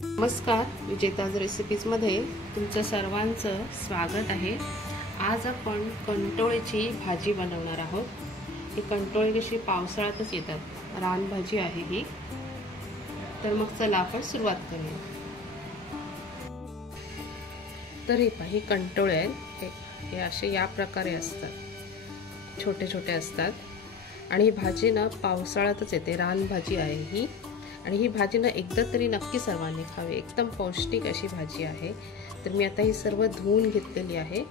नमस्कार, विजेताज रेसिपीजमध्ये तुमचं सर्वांचं स्वागत आहे। आज आपण कंटोळीची भाजी बनवणार आहोत। ही कंटोळी कशी पावसाळ्यातच येतात, रानभाजी आहे ही। तर मग चला आपण सुरुवात करूया। तर ही कंटोळे आहेत, हे असे या प्रकारे असतात, छोटे छोटे असतात आणि ही भाजी ना पावसाळ्यातच येते, रानभाजी आहे ही। आणि ही भाजी ना एकदा तरी नक्की सर्वांनी खावी, एकदम पौष्टिक अशी भाजी आहे। तर मी आता ही सर्व धुवून घेतलेली आहे।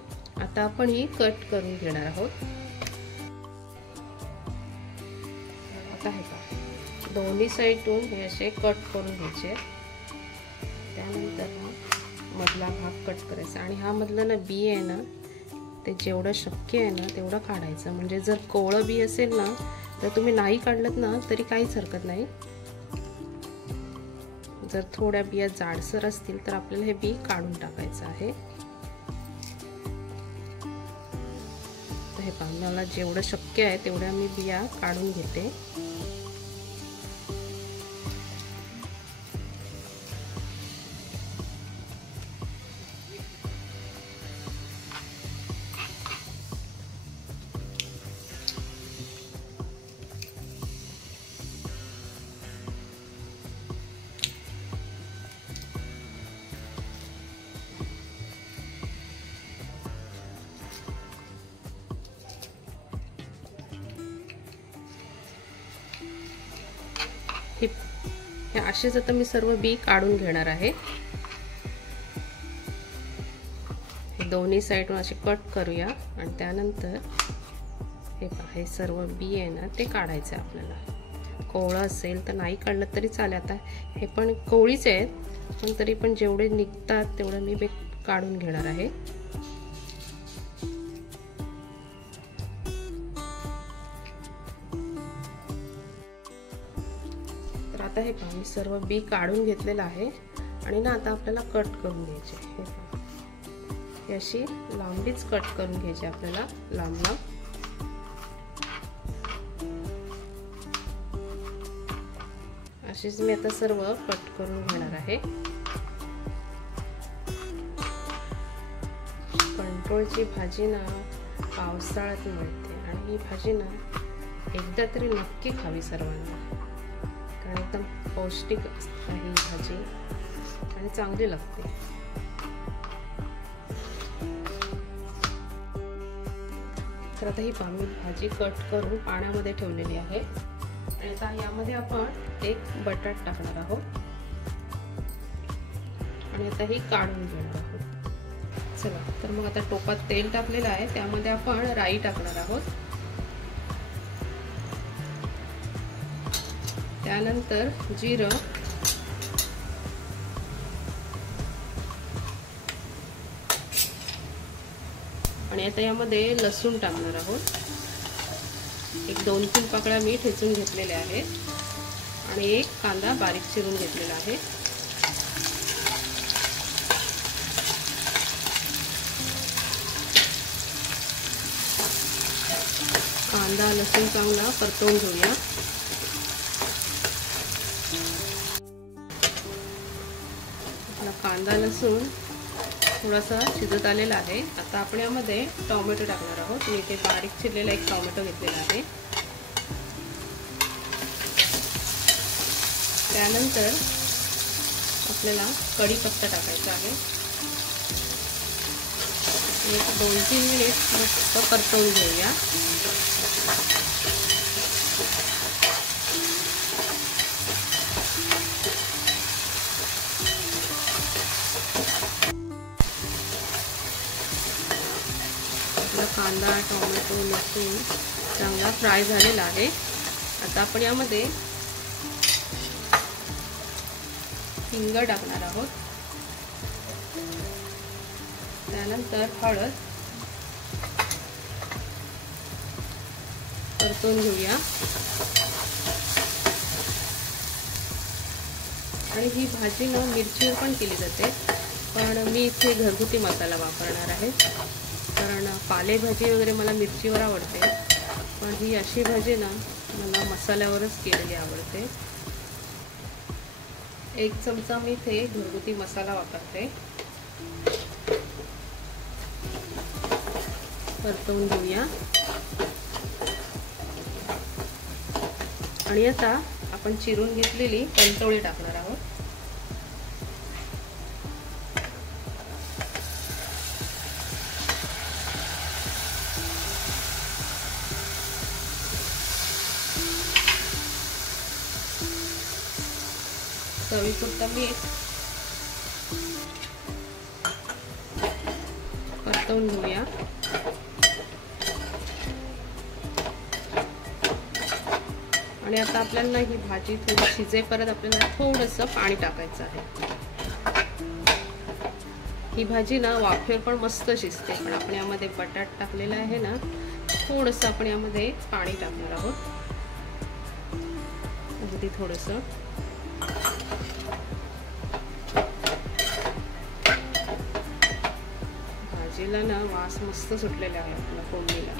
आता आपण ही कट करून घेणार आहोत। आता हे पहा, दोन्ही साईडून हे असे कट करून घ्यायचे। त्यानंतर मधला भाग कट करायचा आणि हा मधला ना बी आहे ना, ते जेवढं शक्य आहे ना तेवढं काढायचं। म्हणजे जर कोवळं बी असेल ना तर तुम्ही नाही काढलत ना तरी काहीच हरकत नाही। जर थोड्या बिया जाडसर असतील तर आपल्याला हे बी काढून टाकायचं आहे। तर हे पहा, मला जेवढं शक्य आहे तेवढ्या मी बिया काढून घेते। हे असेच आता मी सर्व बी काढून घेणार आहे। हे दोन्ही साइडून असे कट करूया आणि त्यानंतर हे पहा, हे सर्व बी आहे ना ते काढायचे आपल्याला। कोवळं असेल तर नाही काढलं तरी चालेल। आता हे पण कोवळीच आहेत, पण तरी पण जेवढे निघतात तेवढे मी बी काढून घेणार आहे। आता हे पहा, मी सर्व बी काढून घेतलेलं आहे आणि ना आता आपल्याला कट करून घ्यायचे। हे अशी लांबीच कट करून घ्यायची आपल्याला, लांब लांब। अशीच मी आता सर्व कट करून घेणार आहे। कंटोळीची भाजी ना पावसाळ्यात मिळते आणि ही भाजी ना एकदा तरी नक्की खावी सर्वांना, कारण एकदम पौष्टिक आहे ही भाजी आणि चांगली लागते। तर आता ही भाजी कट करून पाण्यामध्ये ठेवलेली आहे आणि आता यामध्ये आपण एक बटाटा टाकणार आहोत आणि आता ही काढून घेणार आहोत। चला, तर मग आता टोपात तेल टाकलेलं आहे, त्यामध्ये आपण राई टाकणार आहोत। त्यानंतर जिरं, आणि आता यामध्ये लसूण टाकणार आहोत। एक 2-3 पाकळ्या मी ठेचून घेतलेल्या आहेत आणि एक कांदा बारीक चिरून घेतलेला आहे। कांदा लसूण चांगला परतवून घेऊया। कांदा लसूण थोडासा शिजत आलेला आहे। आता आपण यामध्ये टोमॅटो टाकणार आहोत। मी इथे बारीक चिरलेला एक टोमॅटो घेतलेला आहे। त्यानंतर आपल्याला कढीपत्ता टाकायचा आहे। 2-3 मिनिट मस्त परतवून घेऊया। कांदा टोमॅटो लसूण चांगला फ्राय झालेला आहे। आता आपण यामध्ये हिंग टाकणार आहोत। त्यानंतर हळद परतून घेऊया आणि ही भाजी ना मिरचीवर पण केली जाते, पण मी इथे घरगुती मसाला वापरणार आहे, कारण पालेभाजी वगैरे मला मिरचीवर आवडते, पण ही अशी भाजी ना मला मसाल्यावरच केलेली आवडते। 1 चमचा मी इथे घरगुती मसाला वापरते. परतवून घेऊया. आणि आता आपण चिरून घेतलेली कंटोळे टाकणार आहोत. चवीपुरता मीठ, परतवून घेऊया. आणि आता आपल्याला ही भाजी थोडी शिजेपर्यंत आपल्याला थोडंसं पाणी टाकायचं आहे. ही भाजी ना वाफेवर पण मस्त शिजते, पण आपण यामध्ये बटाटा टाकलेला आहे ना, थोडंसं आपण यामध्ये पाणी टाकणार आहोत. अगदी थोडंसं. भाजीला ना वास मस्त सुटलेला आहे आपल्या फोडणीला.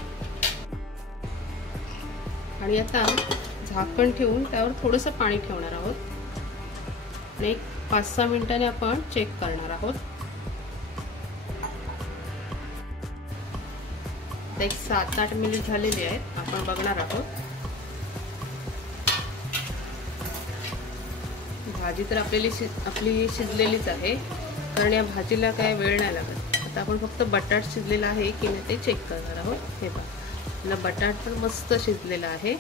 आणि आता झाकण ठेवून त्यावर थोडंसं पाणी ठेवणार आहोत आणि एक 5-6 मिनिटांनी आपण चेक करणार आहोत. एक 7-8 मिनिट झालेली आहेत. आपण बघणार आहोत. भाजी तर आपली शिजलेलीच आहे, कारण या भाजीला काय वेळ नाही लागत. आता आपण फक्त बटाट शिजलेला आहे की नाही ते चेक करणार आहोत. हे पहा, आपला बटाट पण मस्त शिजलेला आहे.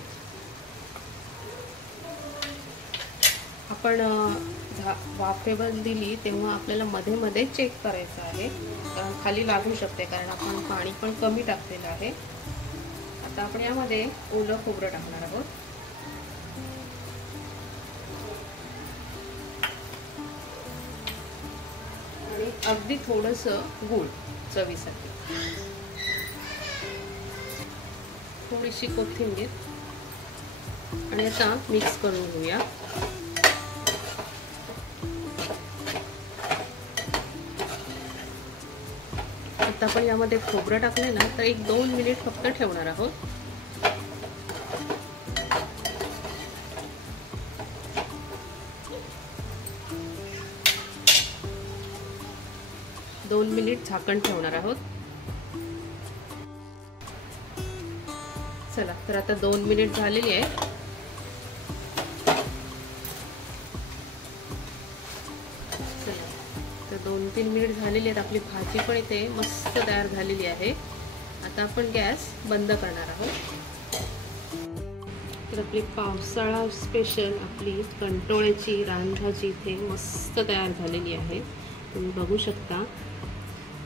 आपण वाफेवर दिली तेव्हा आपल्याला मध्ये मध्ये चेक करायचं आहे, कारण खाली लागू शकते, कारण आपण पाणी पण कमी टाकलेलं आहे. आता आपण यामध्ये ओलं खोबरं टाकणार आहोत. आणि अगदी थोडंसं गूळ चवीसाठी, थोडीशी कोथिंबीर. आणि आता मिक्स करून घेऊया. आता आपण यामध्ये खोबरं टाकले ना, तर 1-2 मिनिट फक्त ठेवणार आहोत. दोन मिनिट झाकण ठेवणार आहोत. चला, तर आता 2 मिनिट झालेली आहे. तर 2-3 मिनिट झालेली आहेत. आपली भाजी पण इथे मस्त तयार झालेली आहे. आता आपण गॅस बंद करणार आहोत. तर आपली पावसाळा स्पेशल आपली कंटोळ्याची रानभाजी इथे मस्त तयार झालेली आहे. तुम्ही बघू शकता.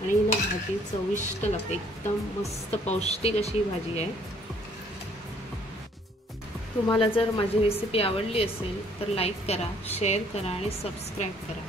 आणि ना भाजी चविष्ट लागते, एकदम मस्त पौष्टिक अशी भाजी आहे. तुम्हाला जर माझी रेसिपी आवडली असेल तर लाईक करा, शेअर करा आणि सबस्क्राईब करा.